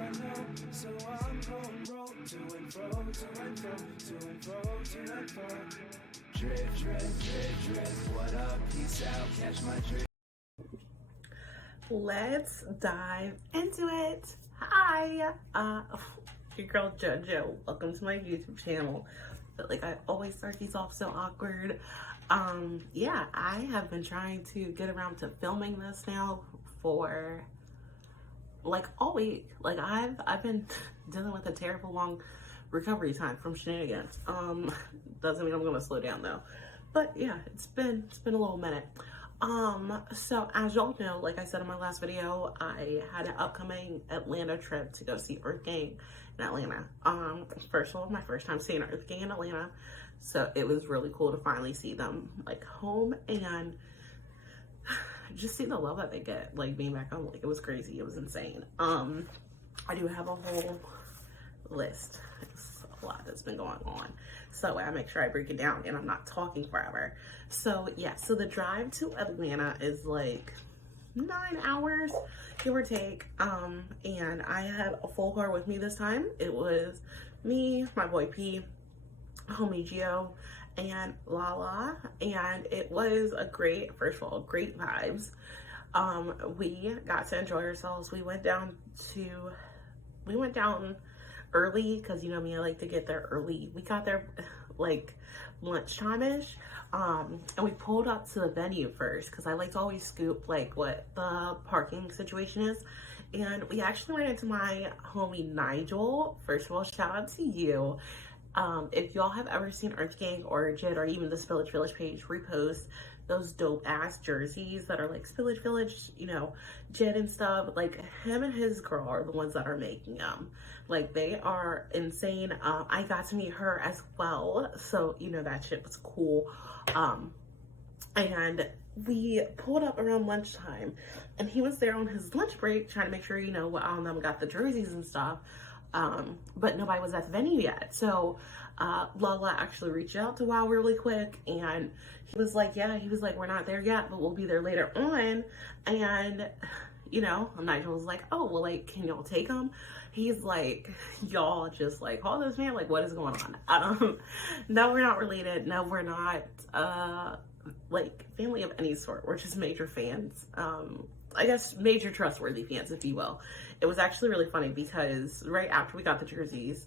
I know. So I'm going roll to and fro, to and fro, to and fro, to and fro. Drip, drip, drip, drip. What up? Peace out. Catch my drip. Let's dive into it. Hi, your girl JoJo. Welcome to my YouTube channel. But like I always start these off so awkward. Yeah, I have been trying to get around to filming this now for like all week. Like I've been dealing with a terrible long recovery time from Shenanigans. Doesn't mean I'm gonna slow down though. But yeah, it's been a little minute. So as y'all know, like I said in my last video, I had an upcoming Atlanta trip to go see Earthgang in Atlanta. First of all, my first time seeing Earthgang in Atlanta. So it was really cool to finally see them like home and just see the love that they get, like being back home. Like it was crazy, it was insane. I do have a whole list. It's a lot that's been going on. So I make sure I break it down and I'm not talking forever. So yeah, so the drive to Atlanta is like 9 hours, give or take. And I had a full car with me this time. It was me, my boy P, homie Gio, and Lala. And it was a great, first of all, great vibes. We got to enjoy ourselves. We went down early because you know me, I like to get there early. We got there like lunchtime-ish, and we pulled up to the venue first because I like to always scoop like what the parking situation is. And we actually ran into my homie Nigel. First of all, shout out to you. If y'all have ever seen Earthgang or Jid or even the Spillage Village page repost those dope ass jerseys that are like Spillage Village, you know, Jid and stuff, like him and his girl are the ones that are making them. Like they are insane. I got to meet her as well, so you know that shit was cool. And we pulled up around lunchtime and he was there on his lunch break trying to make sure, you know, all of them got the jerseys and stuff. But nobody was at the venue yet. So Lala actually reached out to Wow really quick and he was like, we're not there yet, but we'll be there later on. And you know, Nigel was like, oh, well, like, can y'all take him? He's like, y'all just like, call this man, like, what is going on? No, we're not related. No, we're not like family of any sort. We're just major fans. I guess major trustworthy fans, if you will. It was actually really funny because right after we got the jerseys,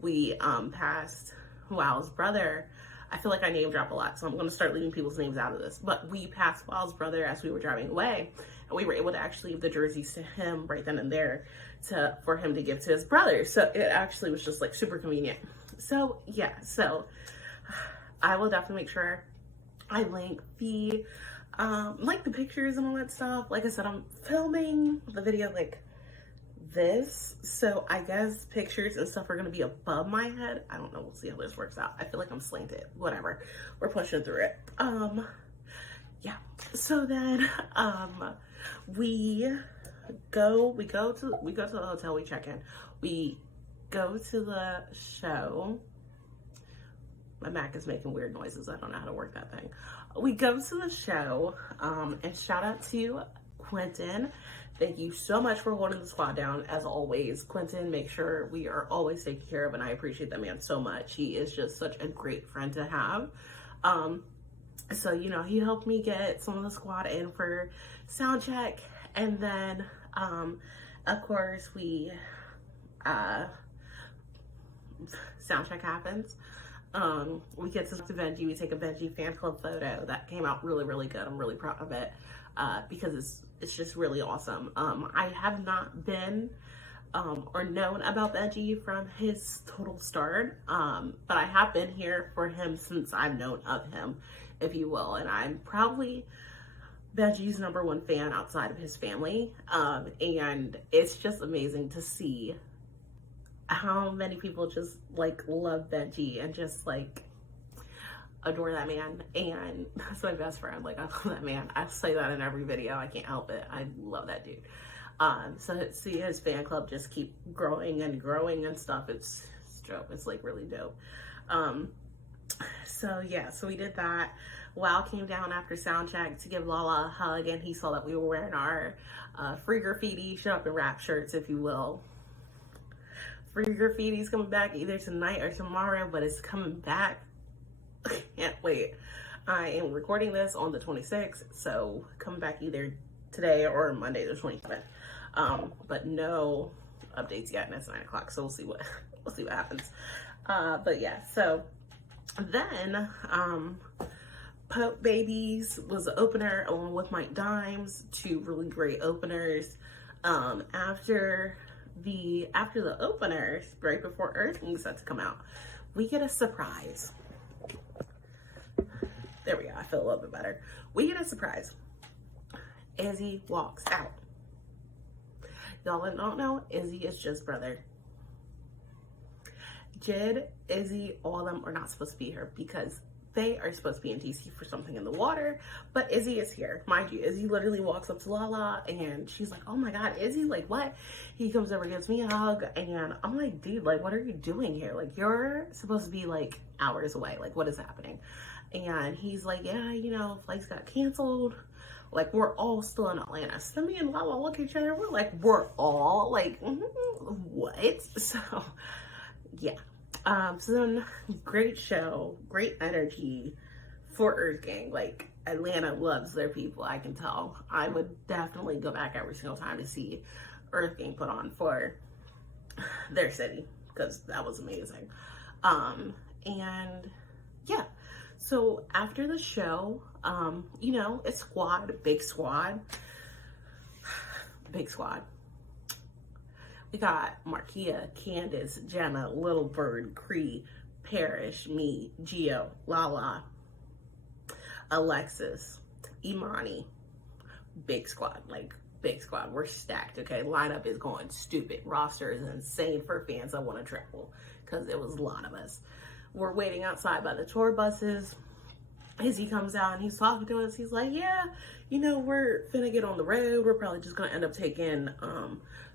we passed Wow's brother. I feel like I name drop a lot, so I'm going to start leaving people's names out of this. But we passed Wow's brother as we were driving away, and we were able to actually give the jerseys to him right then and there for him to give to his brother. So it actually was just like super convenient. So yeah, so I will definitely make sure I link the pictures and all that stuff. Like I said, I'm filming the video like this, so I guess pictures and stuff are gonna be above my head. I don't know, we'll see how this works out. I feel like I'm slanted, whatever, we're pushing through it. Yeah, so then we go to the hotel, we check in, we go to the show. My Mac is making weird noises, I don't know how to work that thing. We go to the show, and shout out to Quentin. Thank you so much for holding the squad down, as always. Quentin, make sure we are always taken care of, and I appreciate that man so much. He is just such a great friend to have. So, you know, he helped me get some of the squad in for sound check, and then, of course, sound check happens. We get to Benji, we take a Benji fan club photo that came out really, really good. I'm really proud of it, because it's just really awesome. I have not been or known about Benji from his total start, but I have been here for him since I've known of him, if you will, and I'm probably Benji's #1 fan outside of his family, and it's just amazing to see how many people just like love Benji and just like adore that man. And that's my best friend. Like, I love that man. I say that in every video, I can't help it. I love that dude. So to see his fan club just keep growing and growing and stuff, it's dope. It's like really dope. So yeah, so we did that. Wow came down after sound check to give Lala a hug, and he saw that we were wearing our free graffiti shut up and rap shirts, if you will. Free Graffiti's coming back either tonight or tomorrow, but it's coming back. Can't wait. I am recording this on the 26th, so coming back either today or Monday the 27th. But no updates yet, and it's 9 o'clock, so we'll see what happens. But yeah, so then Pope Babies was the opener along with Mike Dimes, two really great openers. After the openers, right before Earthgang set to come out, we get a surprise. There we go, I feel a little bit better. We get a surprise. Izzy walks out. Y'all that don't know, Izzy is Jid's brother. Jid, Izzy, all of them are not supposed to be here because they are supposed to be in DC for something in the water, but Izzy is here. Mind you, Izzy literally walks up to Lala and she's like, oh my God, Izzy, like what? He comes over, gives me a hug, and I'm like, dude, like what are you doing here? Like you're supposed to be like hours away. Like what is happening? And he's like, yeah, you know, flights got canceled. Like we're all still in Atlanta. So me and Lala look at each other, we're like, we're all like, what? So yeah. So then great show, great energy for Earthgang. Like Atlanta loves their people, I can tell. I would definitely go back every single time to see Earthgang put on for their city because that was amazing. And yeah, so after the show, you know, it's big squad. We got Markia, Candace, Jenna, Little Bird, Cree, Parrish, me, Gio, Lala, Alexis, Imani. Big squad, like big squad. We're stacked, okay? Lineup is going stupid. Roster is insane for fans that want to travel because it was a lot of us. We're waiting outside by the tour buses. Izzy comes out and he's talking to us. He's like, yeah, you know, we're finna get on the road. We're probably just gonna end up taking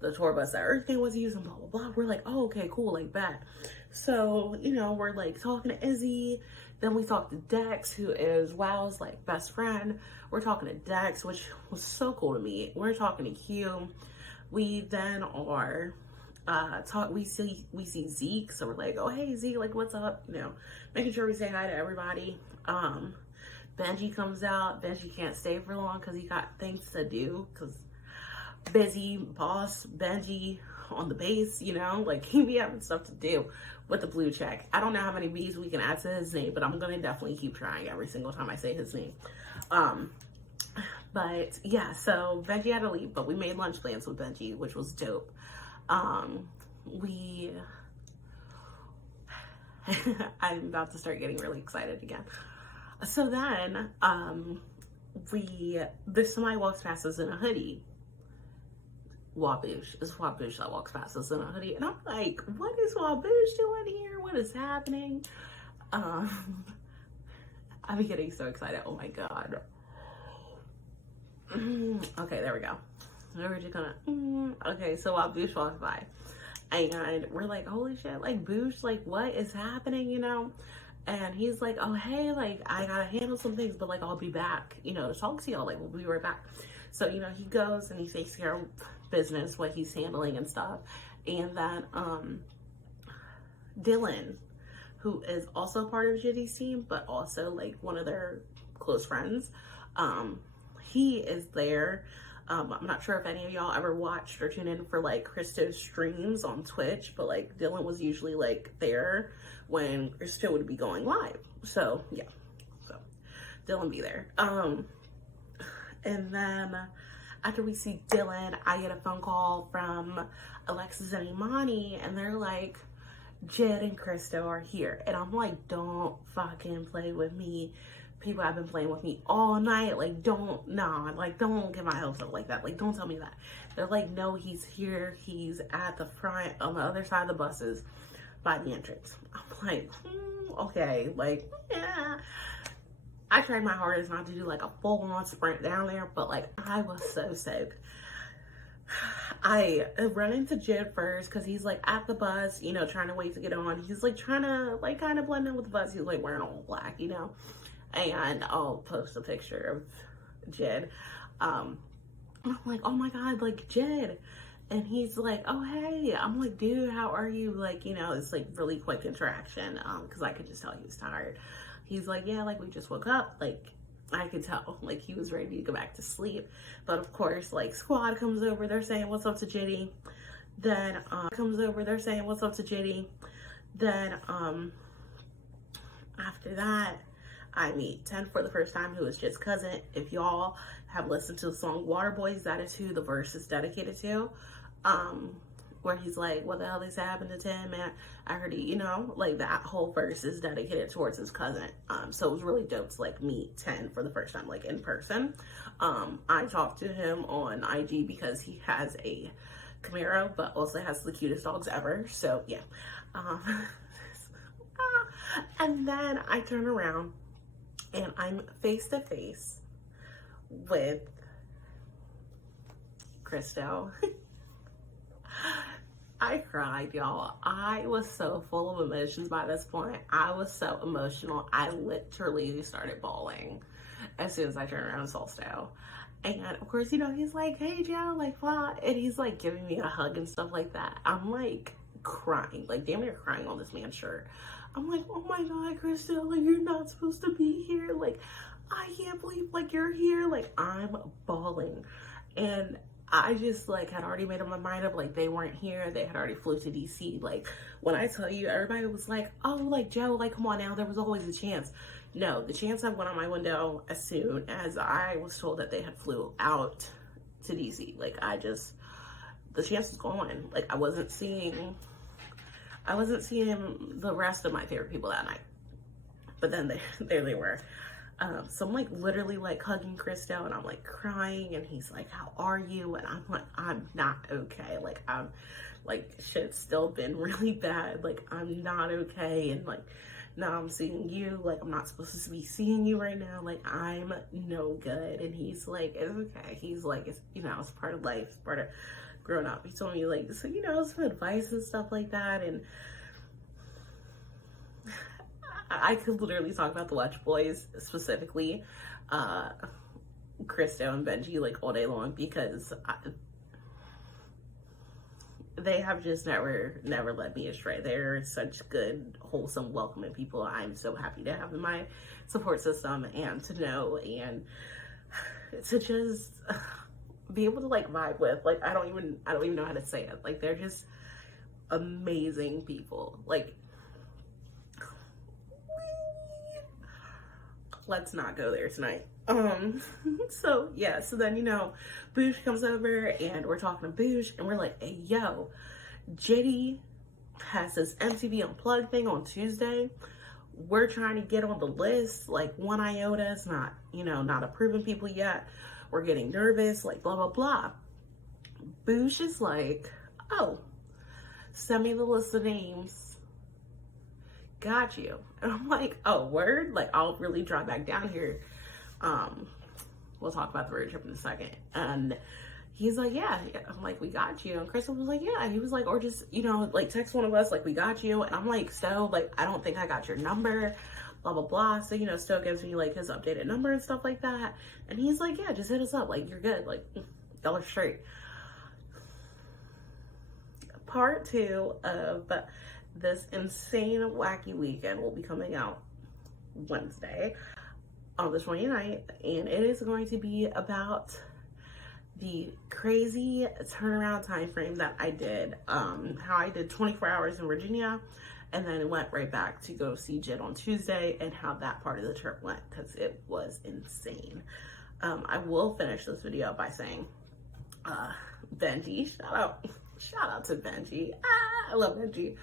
the tour bus that Earthgang was using, blah, blah, blah. We're like, oh, okay, cool, like that. So, you know, we're like talking to Izzy. Then we talk to Dex, who is Wow's like best friend. We're talking to Dex, which was so cool to me. We're talking to Q. We then are we see Zeke, so we're like, oh hey Zeke, like what's up? You know, making sure we say hi to everybody. Benji comes out. Benji can't stay for long because he got things to do, because busy boss Benji on the base, you know, like he be having stuff to do with the blue check. I don't know how many B's we can add to his name, but I'm gonna definitely keep trying every single time I say his name. But yeah, so Benji had to leave, but we made lunch plans with Benji, which was dope. I'm about to start getting really excited again. So then somebody walks past us in a hoodie. Waboosh. It's Waboosh that walks past us in a hoodie. And I'm like, what is Waboosh doing here? What is happening? I'm getting so excited. Oh my God. Okay, there we go. We're just gonna, okay, so Waboosh walks by. And we're like, holy shit, like Boosh, like what is happening, you know? And he's like, oh hey, like I gotta handle some things, but like I'll be back, you know, to talk to y'all, like we'll be right back. So, you know, he goes and he takes care of business, what he's handling and stuff. And then Dylan, who is also part of Jitty's team, but also like one of their close friends, he is there. I'm not sure if any of y'all ever watched or tuned in for like Christo's streams on Twitch, but like Dylan was usually like there when Christo would be going live. So yeah, so Dylan be there. And then after we see Dylan, I get a phone call from Alexis and Imani, and they're like, Jid and Christo are here. And I'm like, don't fucking play with me. People have been playing with me all night. Like, don't get my hopes up like that. Like, don't tell me that. They're like, no, he's here. He's at the front on the other side of the buses by the entrance. I'm like, okay, like, yeah. I tried my hardest not to do like a full-on sprint down there, but like I was so stoked. I run into Jid first because he's like at the bus, you know, trying to wait to get on. He's like trying to like kind of blend in with the bus. He's like wearing all black, you know. And I'll post a picture of Jid. I'm like, oh my God, like Jid. And he's like, oh, hey. I'm like, dude, how are you? Like, you know, it's like really quick interaction, because I could just tell he was tired. He's like, yeah, like, we just woke up. Like, I could tell, like, he was ready to go back to sleep. But of course, like, squad comes over, they're saying what's up to Jitty. Then comes over, they're saying what's up to Jitty. Then after that, I meet 10 for the first time, who is Jit's cousin. If y'all have listened to the song Water Boys, that is who the verse is dedicated to. Where he's like, what the hell is happening to 10, man? I heard he, you know, like that whole verse is dedicated towards his cousin. So it was really dope to like meet 10 for the first time, like in person. I talked to him on IG because he has a Camaro, but also has the cutest dogs ever. So yeah. And then I turn around and I'm face to face with Christo. I cried, y'all. I was so full of emotions by this point. I was so emotional. I literally started bawling as soon as I turned around and saw Sto. And of course, you know, he's like, hey, Joe, like, blah. And he's like giving me a hug and stuff like that. I'm like crying, like damn near crying on this man's shirt. I'm like, oh my God, Christo, like, you're not supposed to be here. Like, I can't believe, like, you're here. Like, I'm bawling. And I just, like, had already made up my mind up, like, they weren't here. They had already flew to DC. Like, when I tell you, everybody was like, oh, like, Joe, like, come on now. There was always a chance. No, the chance I went out my window as soon as I was told that they had flew out to DC. Like, the chance was gone. Like, I wasn't seeing the rest of my favorite people that night. But then there they were. So I'm like literally like hugging Christo and I'm like crying and he's like, how are you? And I'm like, I'm not okay. Like, I'm like, shit's still been really bad. Like, I'm not okay. And like, now I'm seeing you. Like, I'm not supposed to be seeing you right now. Like, I'm no good. And he's like, it's okay. He's like, it's, you know, it's part of life. It's part of growing up. He told me like, so, you know, some advice and stuff like that. And I could literally talk about the Watch Boys, specifically Christo and Benji, like all day long, because they have just never led me astray. They're such good, wholesome, welcoming people. I'm so happy to have in my support system and to know and to just be able to like vibe with. Like, I don't even know how to say it. Like, they're just amazing people. Like, let's not go there tonight. So yeah, so then, you know, Boosh comes over and we're talking to Boosh and we're like, hey, yo, Jitty has this MTV Unplugged thing on Tuesday. We're trying to get on the list. Like, One Iota is not, you know, not approving people yet. We're getting nervous, like, blah, blah, blah. Boosh is like, oh, send me the list of names. Got you. And I'm like, oh, word? Like, I'll really drive back down here. We'll talk about the road trip in a second. And he's like, yeah. I'm like, we got you. And Crystal was like, yeah. He was like, or just, you know, like, text one of us, like, we got you. And I'm like, Sto, like, I don't think I got your number, blah, blah, blah. So, you know, Sto gives me, like, his updated number and stuff like that. And he's like, yeah, just hit us up. Like, you're good. Like, y'all are straight. Part 2 of this insane, wacky weekend will be coming out Wednesday on the 29th, and it is going to be about the crazy turnaround time frame that I did. How I did 24 hours in Virginia and then went right back to go see Jit on Tuesday, and how that part of the trip went, because it was insane. I will finish this video by saying, Benji, shout out to Benji. I love Benji.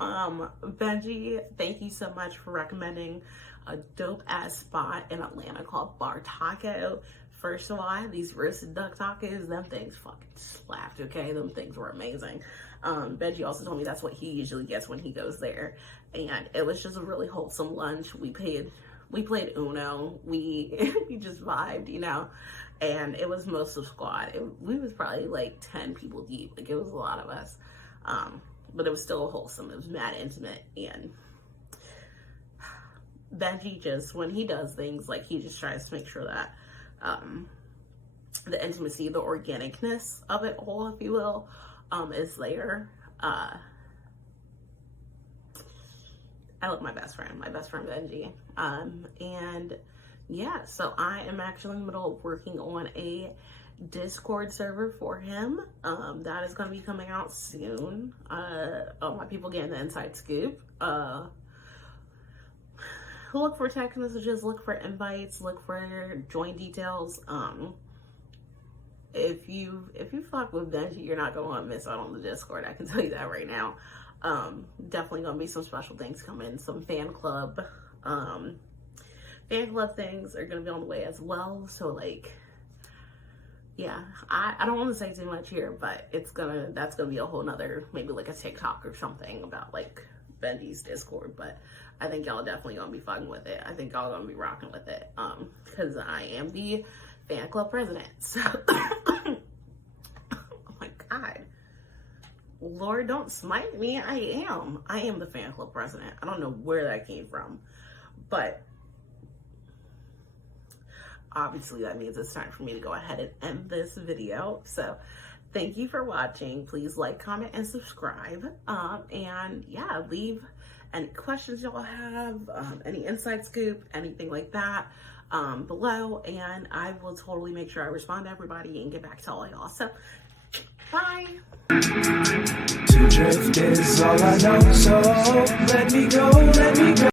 Benji, thank you so much for recommending a dope ass spot in Atlanta called Bar Taco. First of all, I had these roasted duck tacos. Them things fucking slapped, okay? Them things were amazing. Benji also told me that's what he usually gets when he goes there. And it was just a really wholesome lunch. We played Uno. We just vibed, you know? And it was most of squad. We was probably like 10 people deep. Like, it was a lot of us. But it was still wholesome. It was mad intimate. And Benji just, when he does things, like, he just tries to make sure that the intimacy, the organicness of it all, if you will, is there. I love my best friend Benji. And yeah, so I am actually in the middle of working on a Discord server for him. That is going to be coming out soon. All my people getting the inside scoop. Look for text messages, look for invites, look for join details. If you fuck with Benji, you're not gonna want to miss out on the Discord. I can tell you that right now. Definitely gonna be some special things coming. Some fan club things are gonna be on the way as well. So like, yeah, I don't want to say too much here, but that's gonna be a whole nother, maybe like a TikTok or something about like Benji's Discord. But I think y'all definitely gonna be fucking with it. I think y'all gonna be rocking with it. Because I am the fan club president. So oh my God. Lord, don't smite me. I am the fan club president. I don't know where that came from. But obviously that means it's time for me to go ahead and end this video. So thank you for watching. Please like, comment, and subscribe. And yeah, leave any questions y'all have, any inside scoop, anything like that, below. And I will totally make sure I respond to everybody and get back to all y'all. So, bye. To drift is all I know, so let me go, let me go.